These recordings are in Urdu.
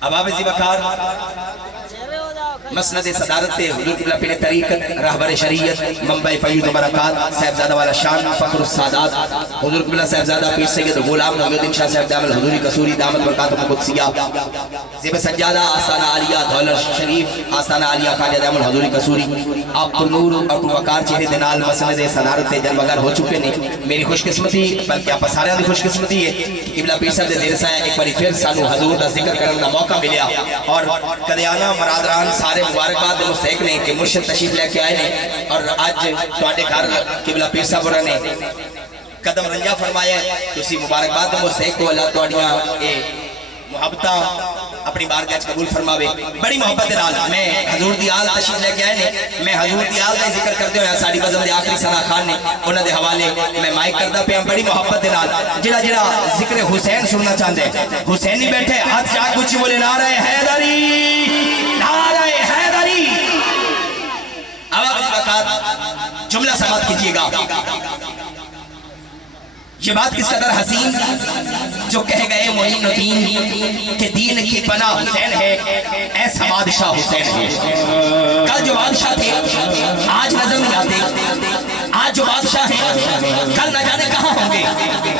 اباب زیبکار مسند صدارت حضور قبلہ پیر طریقت رہبر شریعت منبع فیض و برکات صاحبزادہ والا شان فخر السادات حضور قبلہ صاحبزادہ پیر سید غلام محمد شاہ صاحب دامل حضوری قصوری دامت برکاتہ قدسیہ زیب سجادہ آستانہ عالیہ دولر شریف آستانہ عالیہ خواجہ دامل حضوری قصوری آپ پر نور اور وقار چہرے دنال مسند صدارت جنبگار ہو چکے نے میری خوش قسمتی بلکہ آپ سارے دی خوش قسمتی ہے کہ قبلہ پیر صاحب دے زیر سایہ ایک باری پھر سانو حضور دا ذکر کرنے دا موقع ملیا اور قدیانہ مرادران سارے مبارکباد مستحق نے کہ مرشد تشریف لے کے آئے نے اور آج تواڈے گھر قبلہ پیر صاحب ہوراں نے قدم رنجا فرمایا ہے تو اسی مبارکباد مستحق کو اللہ تواڈیاں اے محبتاں اپنی بارگاہ قبول فرماوے بڑی محبت نال میں حضور دی آل تشریف لے کے آئے نے میں حضور دی آل دا ذکر کردے ہویا ساڈی بزم دے آخری ثنا خان نے انہاں دے حوالے میں مائک کردا پیا بڑی محبت نال جڑا جڑا ذکر حسین سننا چاہندے حسین ہی بیٹھے ہاتھ جا کچھ بولے نعرہ حیدری نعرہ حیدری اب جملہ سماعت کیجئے گا یہ بات کس قدر حسین جو کہہ گئے معین الدین کہ دین کی پناہ حسین ہے ایسا بادشاہ حسین ہے کل جو بادشاہ تھے آج نظر نہیں آتے آج جو بادشاہ ہیں کل نہ جانے کہاں ہوں گے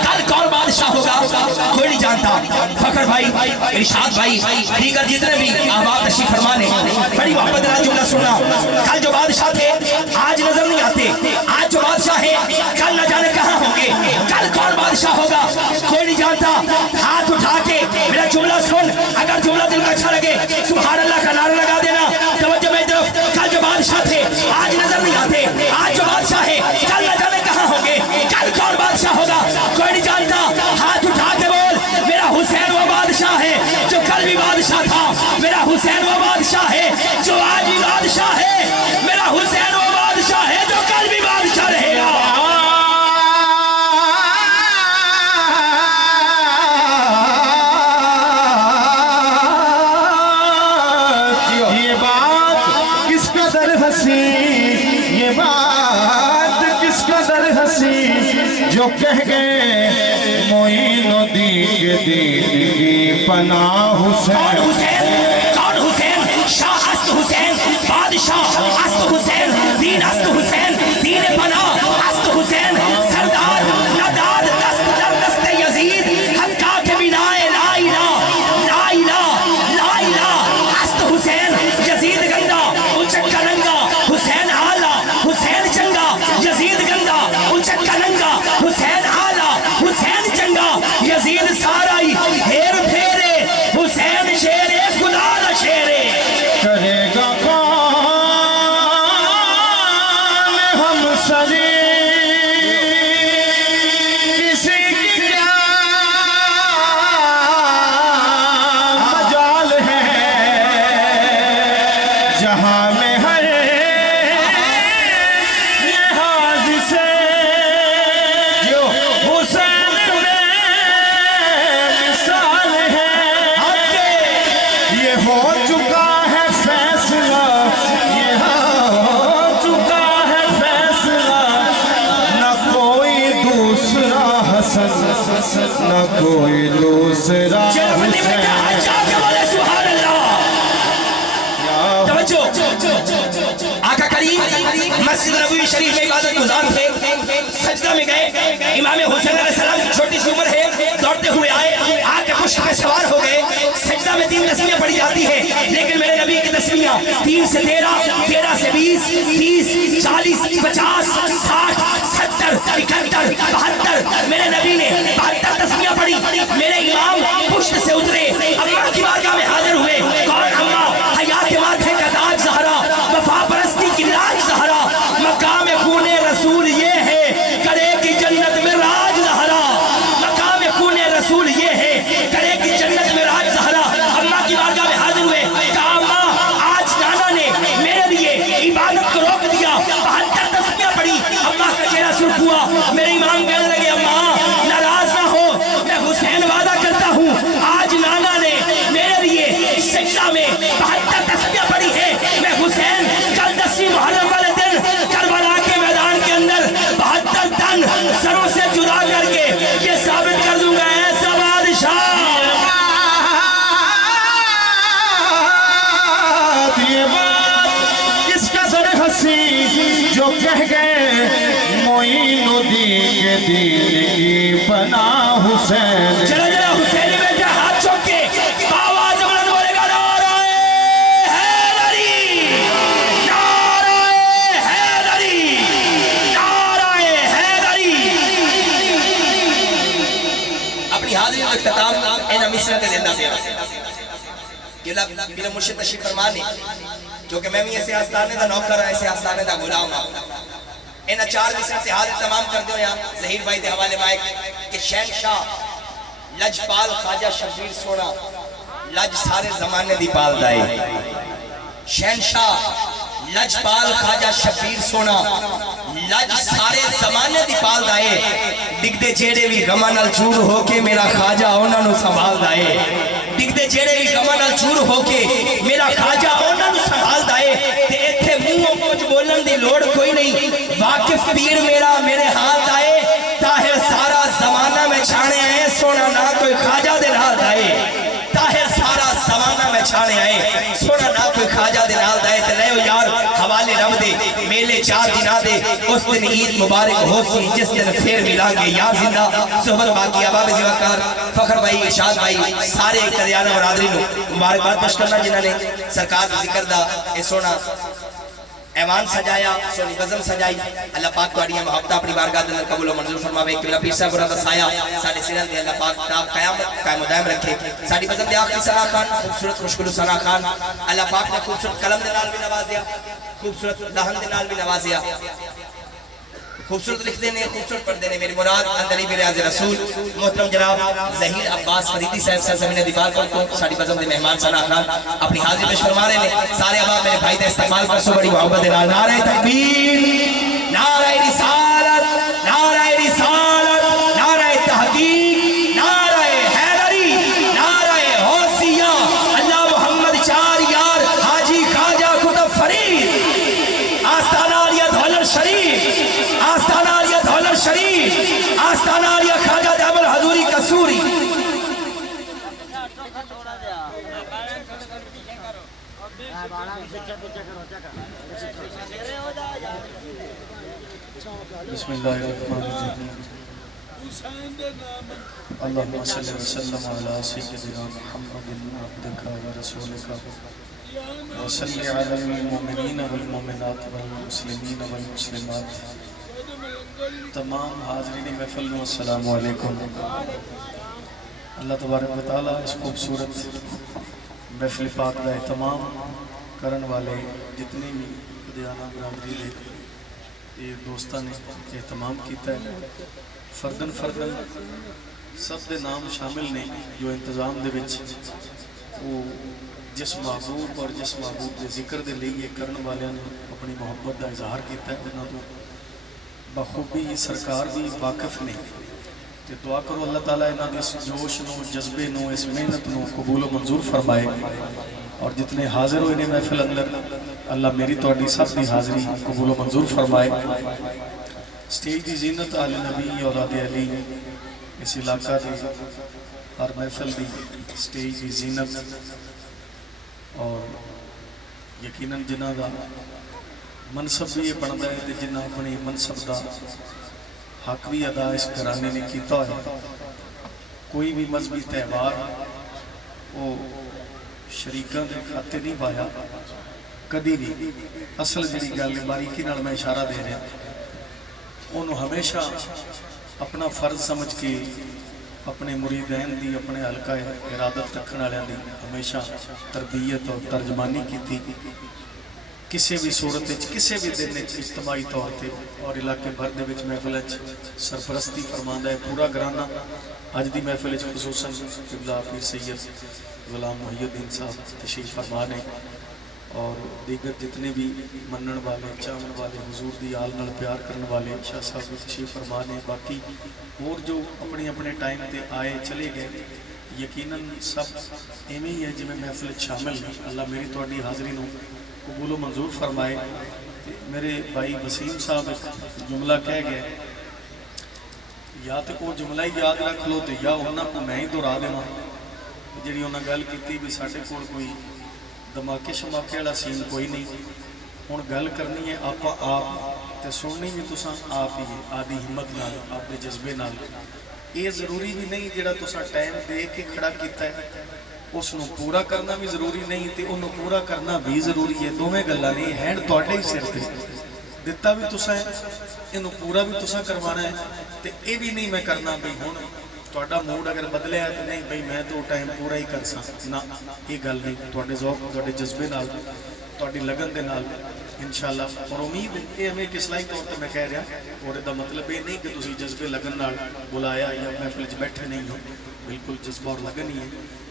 کل کون بادشاہ ہوگا کوئی نہیں جانتا فخر بھائی ارشاد بھائی دیگر جتنے بھی احباب تشریف فرمانے بڑی محبت نال جملہ سننا کل جو بادشاہ تھے آج نظر نہیں آتے آج جو بادشاہ ہیں کل نہ جانے کہاں ہوں گے کل کون بادشاہ ہوگا کوئی نہیں جانتا ہاتھ اٹھا کے میرا جملہ سن اگر جملہ دل کا اچھا لگے سبحان اللہ کا نعرہ لگا دینا توجہ میری طرف کل جو بادشاہ تھے آج نظر نہیں آتے آج جو بادشاہ ہے کل نہ جانے کہاں ہوں گے کل کون بادشاہ ہوگا کوئی نہیں جانتا ہاتھ اٹھا کے بول میرا حسین وہ بادشاہ ہے جو کل بھی بادشاہ تھا میرا حسین وہ بادشاہ ہے جو آج بھی بادشاہ ہے میرا حسین وہ بادشاہ ہے جو کل بھی بادشاہ رہے گا جو کہہ گئے معین الدین کے دین کی پناہ حسین کون حسین شاہ است حسین بادشاہ است حسین دین است حسین دین پناہ است حسین سردار نداد دست در دست یزید حقا کے بنا لا الہ لا الہ لا الہ است حسین یزید گندا اچکا ننگا حسین آلہ حسین چنگا یزید گندا اچکا ننگا حسین آلہ حسین چنگا یزید سارا ہی ہیر پھیرے حسین شیرے خدا دا شیرے کرے گا کون ہم سری کسی کی کیا مجال ہے جہاں میں ہے ہو چکا ہے فیصلہ یہ ہو چکا ہے فیصلہ نہ کوئی دوسرا حسن نہ کوئی دوسرا حسین آقا کریم مسجد نبوی شریف میں عبادت گزار تھے سجدہ میں گئے امام حسین علیہ السلام چھوٹی سی عمر ہے دوڑتے ہوئے آئے آ کے پشت پہ سوار ہو گئے سجدہ میں 3 تسبیحیں پڑھی جاتی ہیں لیکن میرے نبی کی تسبیحیں 3 سے 13 13 سے 20 30 40 50 60 70 71 72 میرے نبی نے 72 تسبیحیں پڑھی میرے امام پشت سے اترے اللہ کی بارگاہ میں حاضر ہوئے کون اللہ حیات ماتھے کا تاج زہرا وفا پرستی کی لاج زہرا مقام خون رسول یہ ہے کرے کی جنت میں راج زہرا مقام خون رسول یہ ہے کرے کی جنت میں راج زہرا اللہ کی بارگاہ میں حاضر ہوئے کہا اللہ آج نانا نے میرے لیے عبادت کو روک دیا 72 تسبیحیں پڑھی اللہ کا چہرہ سرخ ہوا میرے امام کہنے لگے اللہ ناراض نہ ہو میں حسین وعدہ کرتا ہوں کہہ گئے معین الدین کے دین کی پناہ حسین چلا جلا حسین بیٹے ہاتھ چوک کے آواز بلند بولے گا نعرہ حیدری نعرہ حیدری نعرہ حیدری اپنی حاضری و اختتام اینا مصرہ دے دینا پیا کہ مرشد تشریف فرمانے کیونکہ میں بھی ایسے آستانے دا نوکر ایسے آستانے دا غلام انہا 4 مصرہ سے حاضر تمام کر دو یہاں ظہیر بھائی دے حوالے مائک کہ شہنشاہ لجپال خواجہ شبیر سونا لج سارے زمانے دی پال دائے شہنشاہ لجپال خواجہ شبیر سونا لج سارے زمانے دی پال دائے ڈگ دے جیڑے بھی غمان الجور ہو کے میرا خواجہ انہاں نو سنبھال دائے ڈگ دے جیڑے بھی غمان الجور ہو کے میرا خواجہ انہاں نو سنبھال دائے تے ایتھے منہوں کچھ بولن دی لوڑ کوئی نہیں واقف پیر میرا میرے ہاتھ آئے طاہر سارا زمانہ میں چھانے آئے سونا نہ کوئی خواجہ دے نال دائے طاہر سارا زمانہ میں چھانے آئے سونا نہ کوئی خواجہ دے نال دائے تے لے یار حوالے رب دے میلے 4 دنہ دے اس دن عید مبارک ہو سی جس دن پھر ملا گے یا زندہ صحبت باقی عباب زیوکار فخر بھائی ارشاد بھائی سارے قدیانہ برادری نو مبارکباد پیش کرنا جنہاں نے سرکار ذکر دا اے سونا ایوان سجایا سونی بزم سجائی اللہ پاک تو اڑیاں محبتہ اپنی بارگاہ دن قبول و منظور فرماوے کہ اللہ پیر صاحب برادر سایہ ساڑھے سرن دے اللہ پاک تا قیامت قائم و دائم رکھے ساڑھی بزم دے آخری ثنا خان خوبصورت خوشگلو ثنا خان اللہ پاک نے خوبصورت قلم دے نال بھی نواز دیا خوبصورت دہن دے نال بھی نواز دیا خوبصورت لکھ دینے خوبصورت پڑھ دینے میری مراد اندری بیریاض رسول محترم جناب ظہیر عباس فریدی صاحب سرزمین دیبار کو ساڑھی بزم دے مہمان ثنا خان اپنی حاضری پیش فرما رہے نے سارے عباب میرے بھائی دے استقبال کر سو بڑی محبت دے نعرہ تکبیر نعرہ رسالت نعرہ رسالت نعرہ تحقیق نعرہ حیدری نعرہ حوثیہ اللہ محمد 4 یار حاجی خواجہ کتب فرید آستانہ علیہ دھولر شریف آستانہ علیہ دھولر شریف آستانہ علیہ خواجہ دعب الحضوری قصوری بسم اللہ الرحمن الرحیم اللہم صلی وسلم علی سیدنا محمد عبدک و رسولک وصلی علی المؤمنین والمؤمنات والمسلمین والمسلمات تمام حاضرین محفل و السلام علیکم اللہ تبارک و تعالی اس خوبصورت محفل پاک دا اہتمام کرن والے جتنے بھی قدیانہ برادری لے یہ دوستان نے اہتمام کیتا ہے فردن فردن سب دے نام شامل نے جو انتظام دے وچ وہ جس محبوب اور جس محبوب دے ذکر دے لئے کرن والے نے اپنی محبت دا اظہار کیتا ہے انہاں تو بخوبی سرکار بھی واقف نہیں تے دعا کرو اللہ تعالیٰ انہاں دے اس جوش نو جذبے نو اس محنت نو قبول و منظور فرمائے اور جتنے حاضر ہوئے انہیں محفل اندر اللہ میری توڑی سب دی حاضری قبول و منظور فرمائے سٹیج دی زینت آل نبی اولاد علی اس علاقہ دی ہر محفل دی سٹیج دی زینت اور یقیناً جنہ دا منصب بھی یہ بنتا ہے جنہ اپنی منصب دا حق بھی ادا اس گھرانے نے کیتا ہے کوئی بھی مذہبی تہوار وہ شریکاں دے کھاتے نہیں پایا کدی نہیں اصل جڑی گل باریکی نال میں اشارہ دے رہا انہوں ہمیشہ اپنا فرض سمجھ کے اپنے مریدین دی اپنے حلقہ ارادت رکھنے والے دی ہمیشہ تربیت اور ترجمانی کی تھی کسی بھی صورت کسی بھی دن اجتماعی طور پہ اور علاقے بھر دے وچ محفل سرپرستی فرماندا ہے پورا گھرانہ اج دی محفل خصوصاً قبلہ پیر سید غلام محی الدین صاحب تشریف فرما نے اور دیگر جتنے بھی منن والے چاہن والے حضور دی آل نال پیار کرنے والے شاہ صاحب تشریف فرما نے باقی اور جو اپنے اپنے ٹائم تے آئے چلے گئے یقیناً سب ایویں ہی ہے جی میں محفل شامل ہیں اللہ میری توڑی حاضری نو قبول و منظور فرمائے میرے بھائی وسیم صاحب ایک جملہ کہہ گئے یا تو وہ جملہ ہی یاد رکھ لو تو یا انہاں کو میں ہی دہرا دیواں جڑی انہاں گل کیتی بھی ساڈے کول کوئی دھماکے شماکے والا سین کوئی نہیں ہن گل کرنی ہے آپ تے سننی بھی تساں آپ ہی آدھی ہمت نال اپنے جذبے نال. یہ ضروری بھی نہیں جڑا تساں ٹائم دے کے کھڑا کیتا ہے اس نو پورا کرنا بھی ضروری نہیں تے انہوں پورا کرنا بھی ضروری ہے. دوویں گلاں نہیں ہیں تواڈے ہی سر تے دتا بھی تساں ہے انہوں پورا بھی تساں کروانا ہے. تے اے بھی نہیں میں کرنا بھئی ہن تواڈا موڈ اگر بدلیا ہے تو نہیں بھئی میں تو ٹائم پورا ہی کر سا نہ یہ گل نہیں. تواڈے ذوق تواڈے جذبے نال تواڈی لگن دے نال انشاءاللہ. اور امید یہ ہمیں ایک اصلاحی طور پہ میں کہہ رہا اور دا مطلب یہ نہیں کہ تسی جذبے لگن نال بلایا یا محفل وچ بیٹھے نہیں ہو. بالکل جذبہ اور لگن ہی ہے.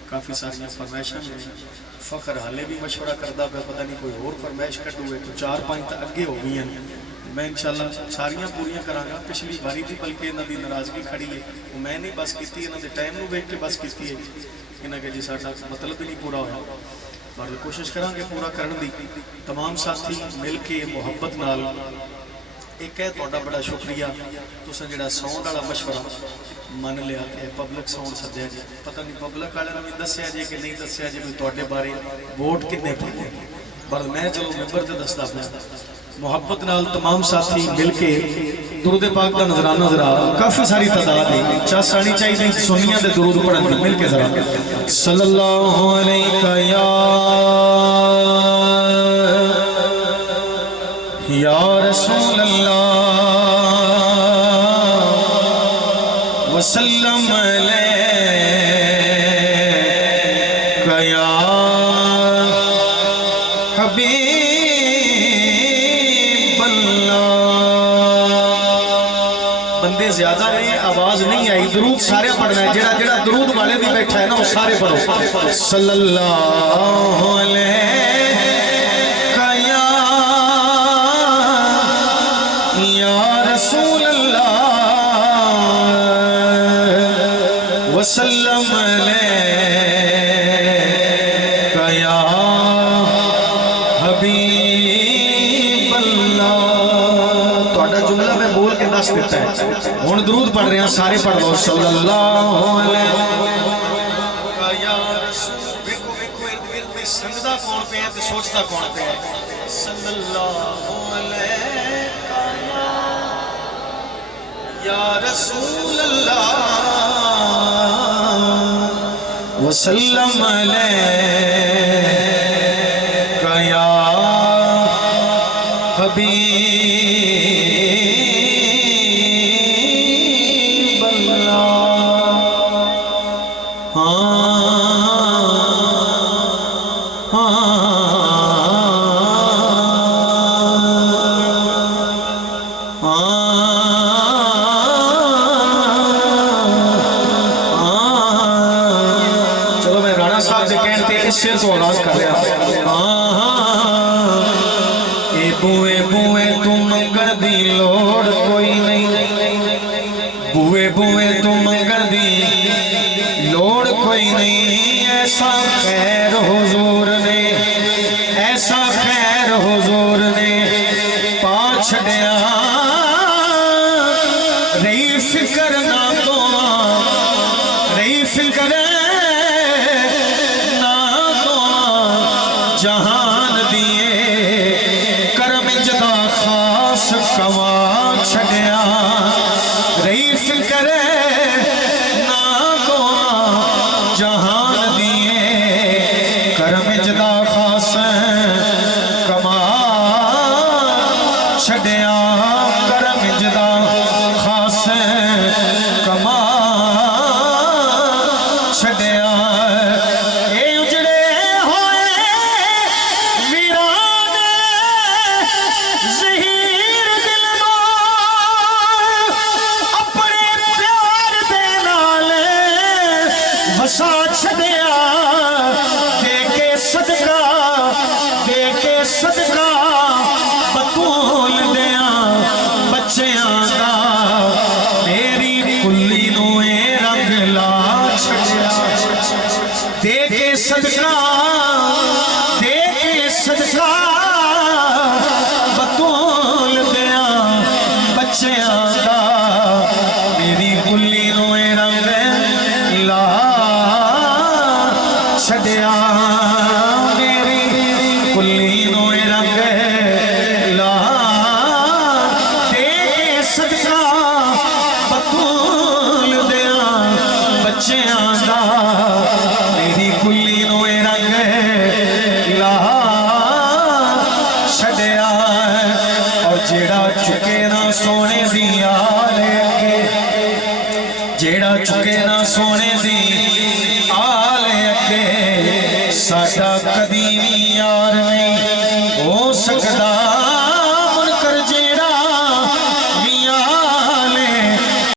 کافی ساری فرمائشاں میں فخر حالے بھی مشورہ کردا پہ پتہ نہیں کوئی اور فرمائش کڈو ہے تو 4-5 تا اگے ہو گئی ہیں. میں انشاءاللہ ساریاں پوریاں کراں گا. پچھلی باری بھی بلکہ انہاں دی ناراضگی کھڑی ہے وہ میں نہیں بس کیتی انہاں دے ٹائم نو ویکھ کے بس کیتی ہے انہاں کہ جی ساڈا مطلب بھی نہیں پورا ہویا. پر کوشش کریں گے پورا کرن دی. تمام ساتھی مل کے محبت نال ایک ہے تہاڈا بڑا شکریہ تساں جڑا ساؤنڈ والا مشورہ من لیا کہ پبلک ساؤنڈ سدیا جی. پتہ نہیں پبلک والے نے بھی دسیا جی کہ نہیں دسیا جی تہاڈے بارے ووٹ کتنے پائے پر میں چلو ممبر تے دسدا پیا. محبت نال تمام ساتھی مل کے درود پاک دا نظرانہ ذرا کافی ساری تعداد ہے چاس آنی چاہیے سنیاں دے درود پڑھن دی مل کے ذرا صلی اللہ علیہ یا رسول اللہ وسلم علیہ یا حبیب اللہ. بندے زیادہ ہیں آواز نہیں آئی. درود سارے پڑھنا ہے. جڑا جڑا درود والے بھی بیٹھا ہے نا وہ سارے پڑھو. صلی اللہ علیہ یا رسول اللہ وسلم علیہ یا حبیب اللہ. تہاڈا جملہ میں بول کے دس دیتا ہے. ہن درود پڑھ رہے ہیں سارے پڑھ لو. صلی اللہ علیہ یا رسول. دیکھو دیکھو ارد گرد میں سنگدا کون پہ ہے تے سوچدا کون پہ ہے. صلی اللہ علیہ یا رسول اللہ وسلم علیہ یا حبیب اللہ. چلو میں رانا صاحب سے کہتے اس شعر کو آغاز کر رہا. اے بوئے بوئے تو منگر دی لوڑ کوئی نہیں. بوئے بوئے تو منگر دی لوڑ کوئی نہیں. ایسا خیر حضور نے ایسا خیر حضور نے پا چھڑیا. رہی فکر نہ تو رہی فکر نہ تو جہان دیے کرم جدا خاص کما چھڑیا. رہی فکر نہ تو جہان دیے کرم جدا خاص کما چھڑیا. کرم جدا خاص کما چھڑیا. اے اجڑے ہوئے ویران ظہیر دل نو اپنے پیار دے نال وسا چھڑیا. دے کے صدقہ بطول دیاں بچیاں دا میری کلی نو اے رنگ لا چھڑیا. دے کے صدقہ